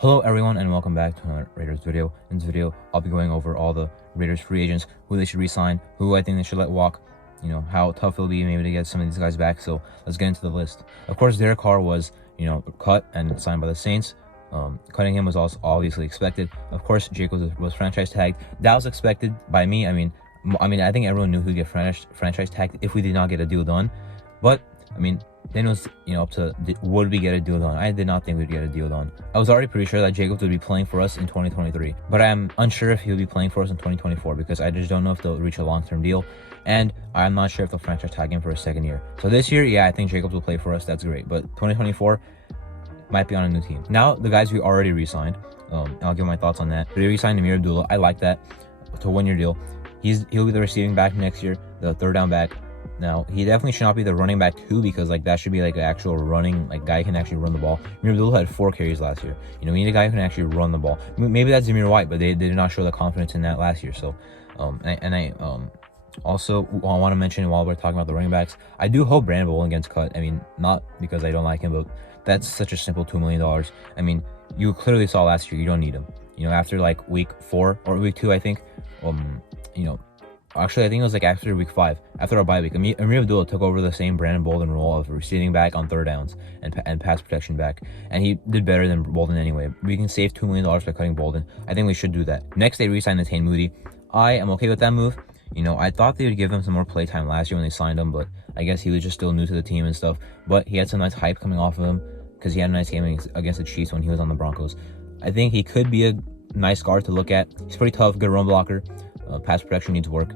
Hello everyone and welcome back to another Raiders video. In this video, I'll be going over all the Raiders free agents, who they should re-sign, who I think they should let walk, how tough it'll be maybe to get some of these guys back. So let's get into the list. Of course, Derek Carr was, cut and signed by the Saints. Cutting him was also obviously expected. Of course, Jacobs was franchise tagged. That was expected by me. I think everyone knew who'd get franchise tagged if we did not get a deal done. But then it was, up to would we get a deal done. I did not think we'd get a deal done. I was already pretty sure that Jacobs would be playing for us in 2023, but I'm unsure if he'll be playing for us in 2024 because I just don't know if they'll reach a long-term deal, and I'm not sure if they'll franchise tag him for a second year. So this year, yeah, I think Jacobs will play for us. That's great, but 2024 might be on a new team. Now, the guys we already re-signed, I'll give my thoughts on that. We re-signed Amir Abdullah. I like that. To a one-year deal. He'll be the receiving back next year, the third down back. Now, he definitely should not be the running back too, because that should be an actual running, guy who can actually run the ball. Amir Abdullah had 4 carries last year. We need a guy who can actually run the ball. Maybe that's Zamir White, but they did not show the confidence in that last year. So, I also want to mention, while we're talking about the running backs, I do hope Brandon Bolden gets cut. Not because I don't like him, but that's such a simple $2 million. You clearly saw last year you don't need him. After week 4 or week 2, I think, actually, I think it was after week 5, after our bye week, Amir Abdullah took over the same Brandon Bolden role of receiving back on third downs and pass protection back, and he did better than Bolden anyway. We can save $2 million by cutting Bolden. I think we should do that. Next, they re-signed Nathan Moody. I am okay with that move. I thought they would give him some more play time last year when they signed him, but I guess he was just still new to the team and stuff. But he had some nice hype coming off of him because he had a nice game against the Chiefs when he was on the Broncos. I think he could be a nice guard to look at. He's pretty tough, good run blocker. Pass protection needs work.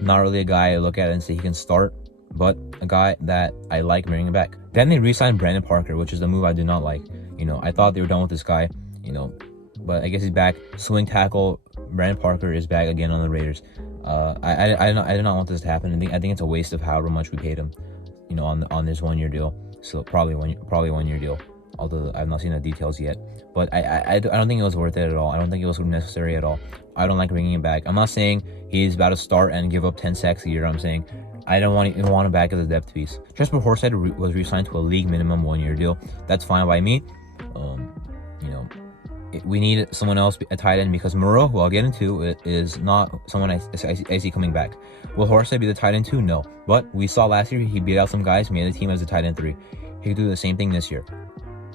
Not really a guy I look at and say he can start, but a guy that I like bringing back. Then they re-signed Brandon Parker, which is the move I do not like. I thought they were done with this guy, but I guess he's back. Swing tackle Brandon Parker is back again on the Raiders. I do not want this to happen. I think it's a waste of however much we paid him, on this 1-year deal. So probably one year deal. Although I've not seen the details yet, but I don't think it was worth it at all. I don't think it was necessary at all. I don't like bringing him back. I'm not saying he's about to start and give up 10 sacks a year. I'm saying I don't want him back as a depth piece. Jesper Horsted was re-signed to a league minimum 1-year deal. That's fine by me. We need someone else at tight end because Moreau, who I'll get into, is not someone I see coming back. Will Horsted be the tight end too? No. But we saw last year he beat out some guys, made the team as a tight end 3. He could do the same thing this year.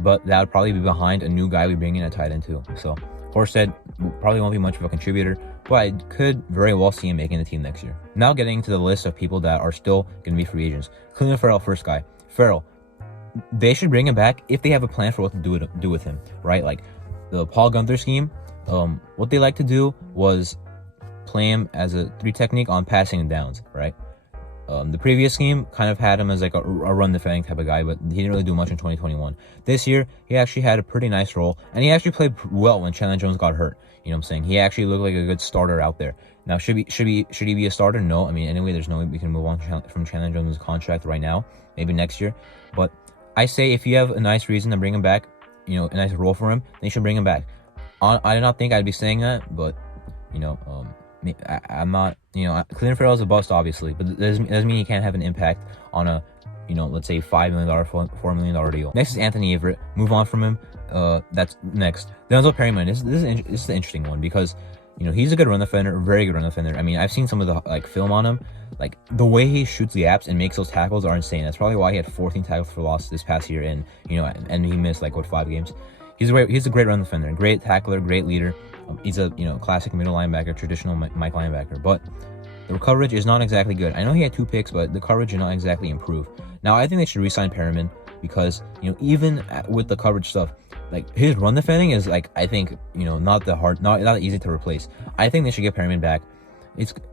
But that would probably be behind a new guy we bring in at tight end too. So Horsted probably won't be much of a contributor, but I could very well see him making the team next year. Now getting to the list of people that are still going to be free agents. Cleveland Farrell, first guy. Farrell, they should bring him back if they have a plan for what to do with him, right? Like the Paul Gunther scheme, what they like to do was play him as a 3 technique on passing downs, right? The previous scheme kind of had him as a run defending type of guy, but he didn't really do much in 2021. This year, he actually had a pretty nice role, and he actually played well when Chandler Jones got hurt. He actually looked like a good starter out there. Now, should he be a starter? No. Anyway, there's no way we can move on from Chandler Jones' contract right now. Maybe next year. But I say if you have a nice reason to bring him back, a nice role for him, then you should bring him back. I do not think I'd be saying that, but I'm not, Cleveland Farrell is a bust, obviously, but it doesn't mean he can't have an impact on a, let's say $5 million, $4 million deal. Next is Anthony Everett. Move on from him. That's next. Denzel Perryman. This is an interesting one because, he's a good run defender, very good run defender. I've seen some of the film on him. The way he shoots the apps and makes those tackles are insane. That's probably why he had 14 tackles for loss this past year, and and he missed 5 games. He's a great run defender, great tackler, great leader. He's a classic middle linebacker, traditional Mike linebacker, but the coverage is not exactly good. I know he had 2 picks, but the coverage did not exactly improve. Now I think they should re-sign Perriman because even with the coverage stuff, his run defending is I think not that easy to replace. I think they should get Perriman back.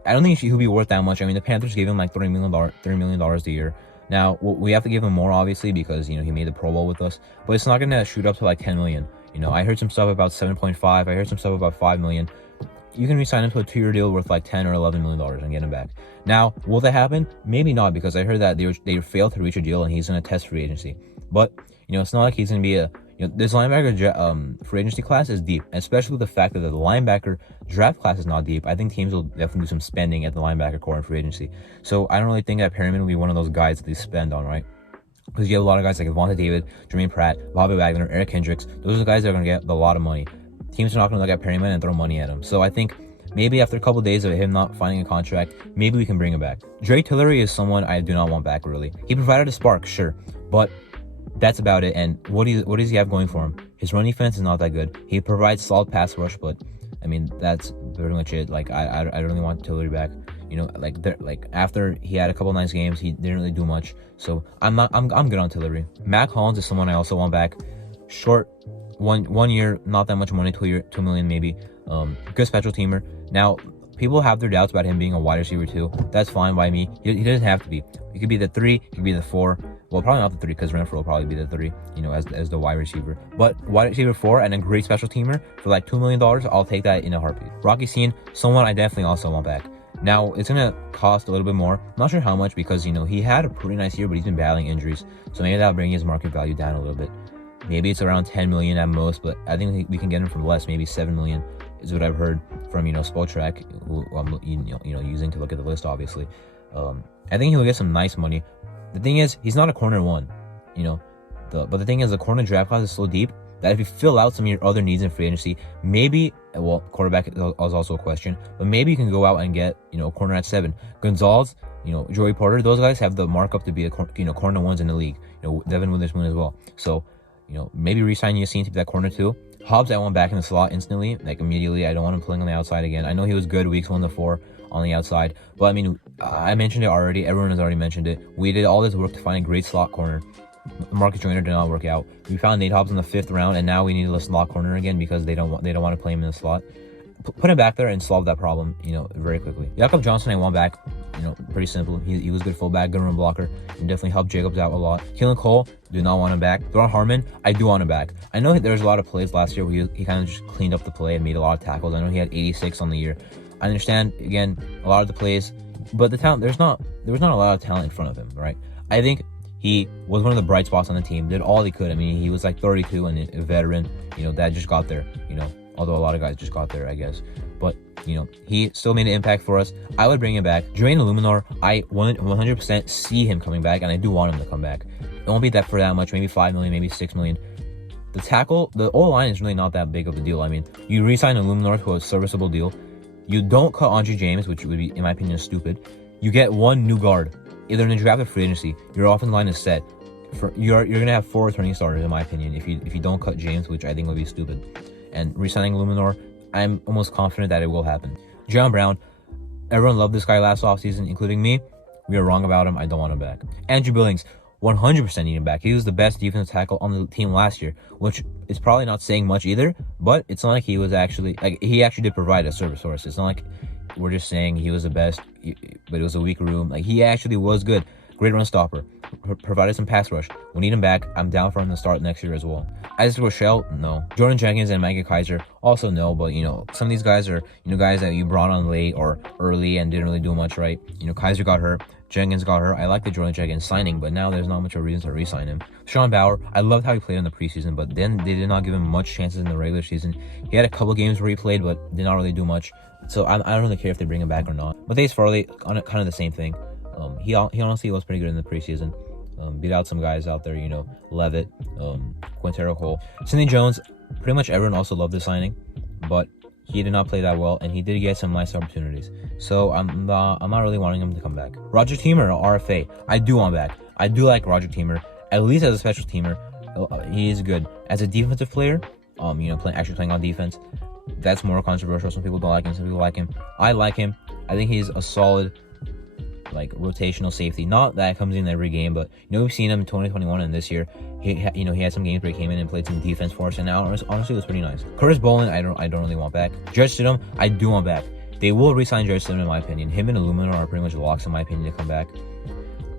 I don't think he'll be worth that much. The Panthers gave him $3 million a year. Now we have to give him more obviously because he made the Pro Bowl with us, but it's not gonna shoot up to 10 million. I heard some stuff about 7.5. I heard some stuff about 5 million. You can re-sign him to a 2-year deal worth 10 or $11 million and get him back. Now, will that happen? Maybe not, because I heard that they failed to reach a deal and he's going to test free agency. But it's not like he's going to be this linebacker free agency class is deep, especially with the fact that the linebacker draft class is not deep. I think teams will definitely do some spending at the linebacker core in free agency. So I don't really think that Perriman will be one of those guys that they spend on, right? because you have a lot of guys like Devonta David, Jermaine Pratt, Bobby Wagner, Eric Hendricks. Those are the guys that are going to get a lot of money. Teams are not going to look at Perryman and throw money at him. So I think maybe after a couple of days of him not finding a contract, maybe we can bring him back. Drake Tillery is someone I do not want back, really. He provided a spark, sure, but that's about it. And what does he have going for him? His run defense is not that good. He provides solid pass rush, but I mean, that's pretty much it. Like, I don't really want Tillery back. You know, like after he had a couple nice games, he didn't really do much. So I'm good on Tillery. Mac Hollins is someone I also want back. Short, one year, not that much money, $2 million maybe. Good special teamer. Now, people have their doubts about him being a wide receiver too. That's fine by me. He doesn't have to be. He could be the 3. He could be the 4. Well, probably not the 3 because Renfro will probably be the 3. You know, as the wide receiver. But wide receiver 4 and a great special teamer for like $2 million. I'll take that in a heartbeat. Rocky Scene, someone I definitely also want back. Now, it's going to cost a little bit more. Not sure how much because, you know, he had a pretty nice year, but he's been battling injuries. So maybe that'll bring his market value down a little bit. Maybe it's around 10 million at most, but I think we can get him for less. Maybe 7 million is what I've heard from, you know, Spotrac, who I'm using to look at the list, obviously. I think he'll get some nice money. The thing is, he's not a corner 1, you know. But the thing is, the corner draft class is so deep that if you fill out some of your other needs in free agency, maybe, well, quarterback is also a question, but maybe you can go out and get, you know, a corner at 7. Gonzalez, you know, Joey Porter, those guys have the markup to be corner 1s in the league. You know, Devin Witherspoon as well. So, you know, maybe re-sign Yassine to be that corner 2. Hobbs, I want back in the slot instantly, like immediately. I don't want him playing on the outside again. I know he was good weeks 1 to 4 on the outside, but I mean, I mentioned it already. Everyone has already mentioned it. We did all this work to find a great slot corner. Marcus Joyner did not work out. We found Nate Hobbs in the 5th round, and now we need a slot corner again because they don't want to play him in the slot. Put him back there and solve that problem, you know, very quickly. Jakob Johnson, I want back. You know, pretty simple. He was good fullback, good run blocker, and definitely helped Jacobs out a lot. Keelan Cole, do not want him back. Thron Harmon, I do want him back. I know there was a lot of plays last year where he kind of just cleaned up the play and made a lot of tackles. I know he had 86 on the year. I understand, again, a lot of the plays, but the talent, there was not a lot of talent in front of him, right? I think he was one of the bright spots on the team, did all he could. I mean, he was like 32 and a veteran, you know, that just got there, you know, although a lot of guys just got there, I guess. But, you know, he still made an impact for us. I would bring him back. Jermaine Illuminor, I 100% see him coming back, and I do want him to come back. It won't be that for that much, maybe 5 million, maybe 6 million. The tackle, the O-line is really not that big of a deal. I mean, you re-sign Illuminor to a serviceable deal. You don't cut Andre James, which would be, in my opinion, stupid. You get 1 new guard. Either in the draft or free agency, your offensive line is set. You're gonna have 4 returning starters, in my opinion, if you don't cut James, which I think would be stupid. And re-signing Illuminor, I'm almost confident that it will happen. John Brown, everyone loved this guy last offseason, including me. We were wrong about him. I don't want him back. Andrew Billings, 100% need him back. He was the best defensive tackle on the team last year, which is probably not saying much either, but it's not like he was actually, like, he actually did provide a service for us. It's not like we're just saying he was the best, but it was a weak room. Like, he actually was good. Great run stopper. Provided some pass rush. We need him back. I'm down for him to start next year as well. Isaac Rochelle, no. Jordan Jenkins and Micah Kaiser, also no. But, you know, some of these guys are, you know, guys that you brought on late or early and didn't really do much, right? You know, Kaiser got hurt. Jenkins got hurt. I like the Jordan Jenkins signing, but now there's not much of a reason to re-sign him. Sean Bauer, I loved how he played in the preseason, but then they did not give him much chances in the regular season. He had a couple games where he played, but did not really do much. So I don't really care if they bring him back or not. Matthias Farley, kind of the same thing. He honestly was pretty good in the preseason. Beat out some guys out there, you know, Levitt, Quintero Cole. Sidney Jones, pretty much everyone also loved the signing, but he did not play that well, and he did get some nice opportunities. So I'm not really wanting him to come back. Roger Teamer, RFA, I do want back. I do like Roger Teamer, at least as a special teamer. He is good as a defensive player. You know, playing on defense. That's more controversial. Some people don't like him. Some people like him. I like him. I think he's a solid, like, rotational safety. Not that comes in every game, but, you know, we've seen him in 2021 and this year. He had some games where he came in and played some defense for us, and now honestly it was pretty nice. Curtis Boland, I don't really want back. Judge Stidham, I do want back. They will re-sign Judge Stidham in my opinion. Him and Illuminor are pretty much locks in my opinion to come back.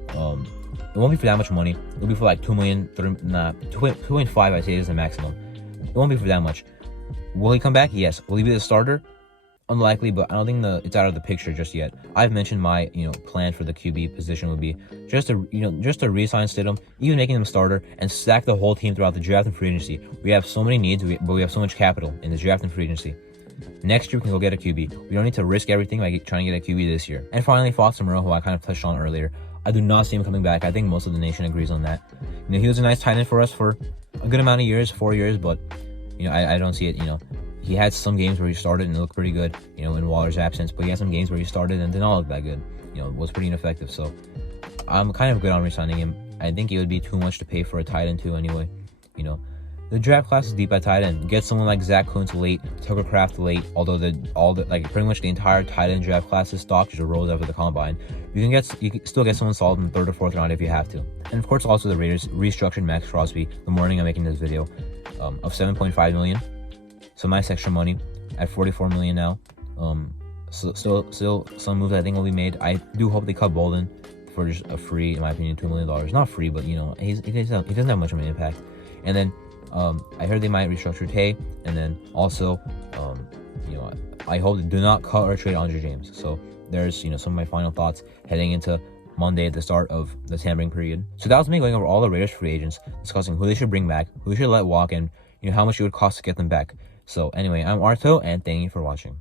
It won't be for that much money. It'll be for like 2 million, 2.5 I say is the maximum. It won't be for that much. Will he come back? Yes. Will he be the starter? Unlikely, but I don't think it's out of the picture just yet. I've mentioned my, you know, plan for the QB position would be just to re-sign Stidham, even making him starter, and stack the whole team throughout the draft and free agency. We have so many needs, but we have so much capital in the draft and free agency. Next year we can go get a QB. We don't need to risk everything by trying to get a QB this year. And finally, Foster Moreau, who I kind of touched on earlier. I do not see him coming back. I think most of the nation agrees on that. You know, he was a nice tight end for us for a good amount of years, 4 years, but you know, I don't see it. You know, he had some games where he started and it looked pretty good, you know, in Waller's absence, but he had some games where he started and did not look that good. You know, was pretty ineffective. So I'm kind of good on resigning him. I think it would be too much to pay for a tight end too anyway. You know, the draft class is deep at tight end. Get someone like Zach Kuntz late, Tucker Kraft late, although pretty much the entire tight end draft class is stock just rose after the combine. You can still get someone solid in the 3rd or 4th round if you have to. And of course, also the Raiders restructured Max Crosby the morning I'm making this video, of $7.5 million. So nice extra money at $44 million now. So still some moves I think will be made. I do hope they cut Bolden for just a free, in my opinion, $2 million. Not free, but you know, he doesn't have much of an impact. And then I heard they might restructure Tay, and then also, you know, I hope they do not cut or trade Andre James. So there's, you know, some of my final thoughts heading into Monday at the start of the tampering period. So that was me going over all the Raiders free agents, discussing who they should bring back, who they should let walk, and you know how much it would cost to get them back. So anyway, I'm Arto, and thank you for watching.